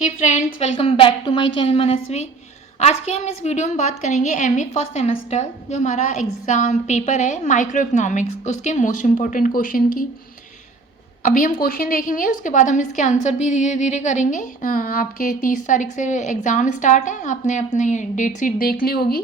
Hey friends, welcome back to my channel Manasvi. आज के हम इस वीडियो में बात करेंगे एमए फर्स्ट सेमेस्टर जो हमारा एग्ज़ाम पेपर है माइक्रो इकोनॉमिक्स, उसके मोस्ट इम्पॉर्टेंट क्वेश्चन की। अभी हम क्वेश्चन देखेंगे, उसके बाद हम इसके आंसर भी धीरे धीरे करेंगे। आपके 30 तारीख से एग्ज़ाम स्टार्ट है, आपने अपने डेट शीट देख ली होगी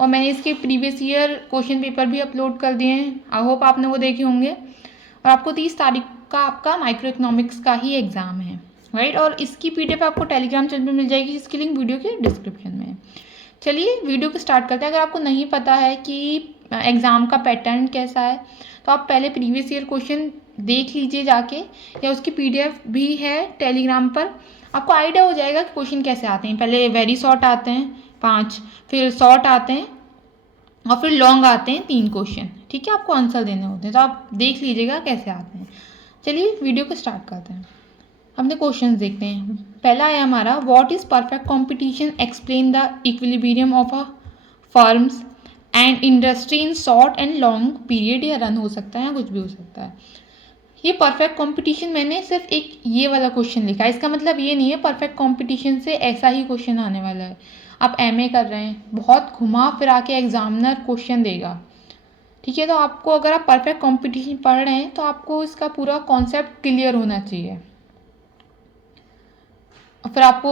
और मैंने इसके प्रीवियस ईयर क्वेश्चन पेपर भी अपलोड कर दिए हैं। आई होप आपने वो देखे होंगे। और आपको 30 तारीख का आपका माइक्रो इकोनॉमिक्स का ही एग्ज़ाम है, राइट। और इसकी पीडीएफ आपको टेलीग्राम चैनल पर मिल जाएगी, जिसकी लिंक वीडियो के डिस्क्रिप्शन में है। चलिए वीडियो को स्टार्ट करते हैं। अगर आपको नहीं पता है कि एग्ज़ाम का पैटर्न कैसा है तो आप पहले प्रीवियस ईयर क्वेश्चन देख लीजिए जाके, या उसकी पीडीएफ भी है टेलीग्राम पर। आपको आइडिया हो जाएगा कि क्वेश्चन कैसे आते हैं। पहले वेरी शॉर्ट आते हैं 5, फिर शॉर्ट आते हैं और फिर लॉन्ग आते हैं 3 क्वेश्चन। ठीक है, आपको आंसर देने होते हैं, तो आप देख लीजिएगा कैसे आते हैं। चलिए वीडियो को स्टार्ट करते हैं। हमने क्वेश्चंस देखते हैं। पहला है हमारा, what is perfect competition, explain the equilibrium of a firms and industry in short and long period. या रन हो सकता है या कुछ भी हो सकता है। ये परफेक्ट कंपटीशन मैंने सिर्फ एक ये वाला क्वेश्चन लिखा है, इसका मतलब ये नहीं है परफेक्ट कंपटीशन से ऐसा ही क्वेश्चन आने वाला है। आप एमए कर रहे हैं, बहुत घुमा फिरा के एग्जामिनर क्वेश्चन देगा, ठीक है। तो आपको, अगर आप परफेक्ट कंपटीशन पढ़ रहे हैं तो आपको इसका पूरा कॉन्सेप्ट क्लियर होना चाहिए। फिर आपको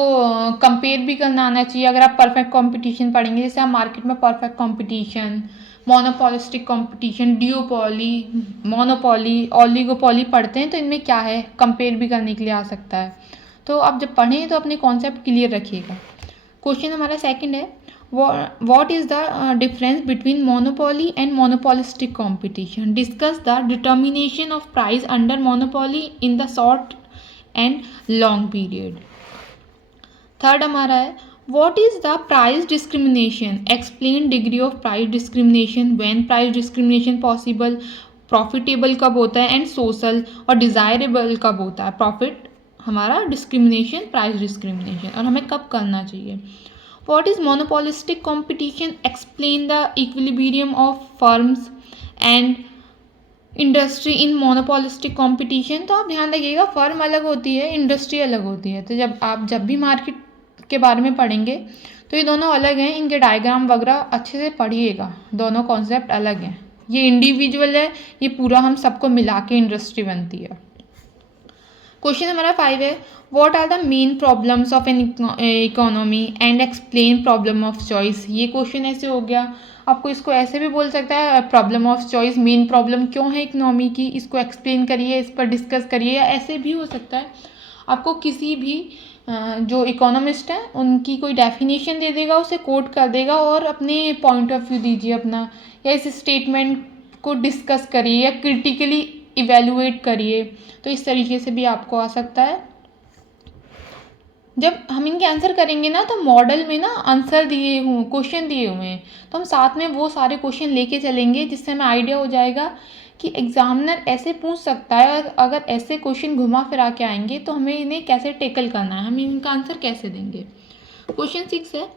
कंपेयर भी करना आना चाहिए। अगर आप परफेक्ट कंपटीशन पढ़ेंगे, जैसे आप मार्केट में perfect competition, monopolistic competition, duopoly, monopoly, oligopoly पढ़ते हैं तो इनमें क्या है, कंपेयर भी करने के लिए आ सकता है। तो आप जब पढ़ें तो अपने कॉन्सेप्ट क्लियर रखिएगा। क्वेश्चन हमारा सेकंड है, what is the difference between monopoly and monopolistic competition? Discuss the determination of price under monopoly in the short and long period. Third हमारा है, what is the price discrimination? Explain degree of price discrimination, when price discrimination possible, profitable कब होता है, and social और desirable कब होता है। profit हमारा, discrimination price discrimination, और हमें कब करना चाहिए। What is monopolistic competition? Explain the equilibrium of firms and industry in monopolistic competition. तो आप ध्यान रखिएगा, फर्म अलग होती है, इंडस्ट्री अलग होती है। तो जब भी मार्केट के बारे में पढ़ेंगे तो ये दोनों अलग हैं, इनके डायग्राम वगैरह अच्छे से पढ़िएगा। दोनों कॉन्सेप्ट अलग हैं, ये इंडिविजुअल है, ये पूरा हम सबको मिला के इंडस्ट्री बनती है। क्वेश्चन हमारा 5 है, what are the main problems of an economy and explain problem of choice. ये क्वेश्चन ऐसे हो गया, आपको इसको ऐसे भी बोल सकता है, problem of choice, main problem क्यों है इकोनॉमी की, इसको एक्सप्लेन करिए, इस पर डिस्कस करिए। या ऐसे भी हो सकता है, आपको किसी भी जो इकोनॉमिस्ट हैं उनकी कोई डेफिनेशन दे देगा, उसे कोट कर देगा और अपने पॉइंट ऑफ व्यू दीजिए अपना, या इस स्टेटमेंट को डिस्कस करिए या क्रिटिकली इवेलुएट करिए। तो इस तरीके से भी आपको आ सकता है। जब हम इनके आंसर करेंगे ना, तो मॉडल में ना आंसर दिए हुए, क्वेश्चन दिए हुए हैं, तो हम साथ में वो सारे क्वेश्चन लेके चलेंगे, जिससे हमें आइडिया हो जाएगा कि एग्जामिनर ऐसे पूछ सकता है, और अगर ऐसे क्वेश्चन घुमा फिरा के आएंगे तो हमें इन्हें कैसे टेकल करना है, हम इनका आंसर कैसे देंगे। क्वेश्चन 6 है,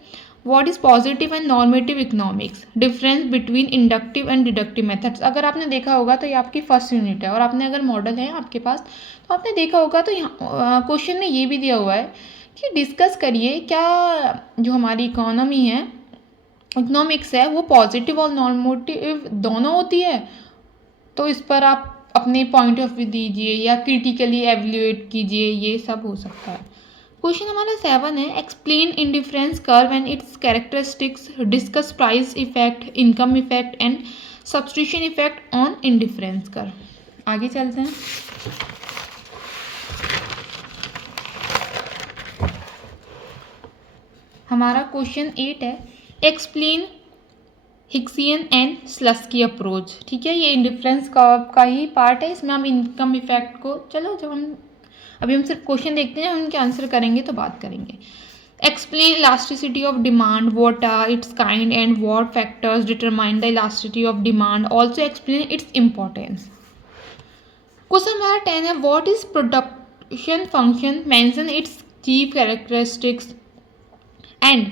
what is positive and normative economics, difference between inductive and deductive methods. अगर आपने देखा होगा तो ये आपकी फर्स्ट यूनिट है, और आपने अगर मॉडल है आपके पास तो आपने देखा होगा, तो यहाँ क्वेश्चन में ये भी दिया हुआ है कि डिस्कस करिए क्या जो हमारी इकोनॉमी है, इकोनॉमिक्स है, वो पॉजिटिव और नॉर्मेटिव दोनों होती है। तो इस पर आप अपने पॉइंट ऑफ व्यू दीजिए या क्रिटिकली एवेल्युएट कीजिए, ये सब हो सकता है। क्वेश्चन हमारा 7 है, explain indifference curve and it's characteristics, discuss price effect, income effect and substitution effect on indifference curve. आगे चलते हैं। हमारा क्वेश्चन 8 है, एक्सप्लेन हिक्सियन एंड स्लस्की अप्रोच। ठीक है, ये इंडिफरेंस कर्व का ही पार्ट है, इसमें हम इनकम इफेक्ट को, चलो जब हम अभी हम सिर्फ क्वेश्चन देखते हैं, हम इनके आंसर करेंगे तो बात करेंगे। Explain elasticity of demand, what are its kind and what factors determine the elasticity of demand, also explain its importance. Question number 10 है, what is production function, mention its chief characteristics and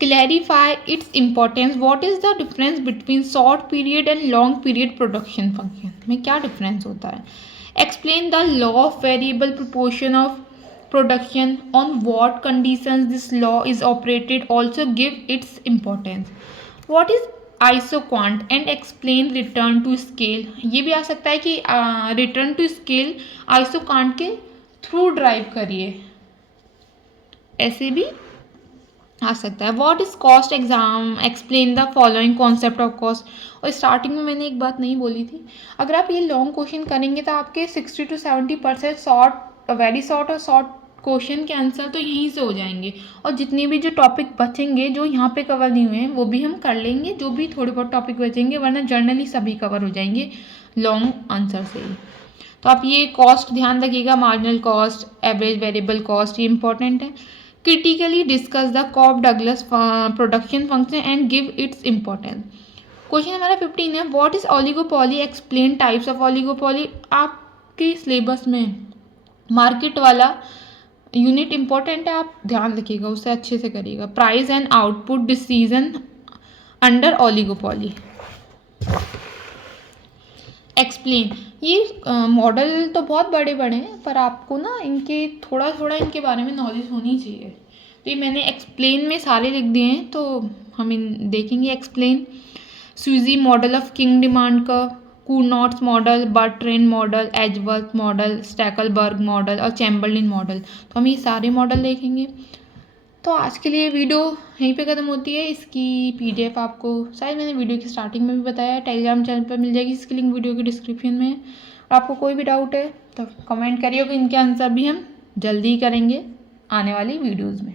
clarify its importance. What is the difference between short period and long period production function में क्या difference होता है। Explain the law of variable proportion of production, on what conditions this law is operated, also give its importance. What is isoquant and explain return to scale. ये भी आ सकता है कि return to scale आइसोकांट के through drive करिए, ऐसे भी आ सकता है. What is cost exam, explain the following concept of cost. और स्टार्टिंग में मैंने एक बात नहीं बोली थी, अगर आप ये लॉन्ग क्वेश्चन करेंगे तो आपके 60 to 70% शॉर्ट, वेरी शॉर्ट और शॉर्ट क्वेश्चन के आंसर तो यहीं से हो जाएंगे. और जितने भी जो टॉपिक बचेंगे जो यहाँ पे कवर नहीं हुए हैं वो भी हम कर लेंगे, जो भी थोड़े बहुत टॉपिक बचेंगे, वरना जर्नली सभी कवर हो जाएंगे लॉन्ग आंसर से ही. तो आप ये कॉस्ट ध्यान रखिएगा, marginal cost, average variable cost, ये इंपॉर्टेंट है. Critically discuss the Cobb Douglas production function and give its importance. Question हमारा 15 है, what is oligopoly, explain types of oligopoly. आपके सिलेबस में मार्केट वाला यूनिट इंपॉर्टेंट है, आप ध्यान रखिएगा, उससे अच्छे से करिएगा. Price and output decision under oligopoly. Explain, ये मॉडल तो बहुत बड़े बड़े हैं पर आपको ना इनके थोड़ा थोड़ा इनके बारे में नॉलेज होनी चाहिए. तो ये मैंने एक्सप्लेन में सारे लिख दिए हैं, तो हम इन देखेंगे. Explain, Sweezy model of kinked demand का, Cournot's model, Bertrand model, Edgeworth model, Stackelberg model और चैम्बरलिन मॉडल. तो हम ये सारे मॉडल देखेंगे. तो आज के लिए वीडियो यहीं पे ख़त्म होती है. इसकी PDF आपको शायद मैंने वीडियो की स्टार्टिंग में भी बताया, टेलीग्राम चैनल पर मिल जाएगी, इसकी लिंक वीडियो के डिस्क्रिप्शन में है. और आपको कोई भी डाउट है तो कमेंट करिएगा, इनके आंसर भी हम जल्दी ही करेंगे आने वाली वीडियोज़ में.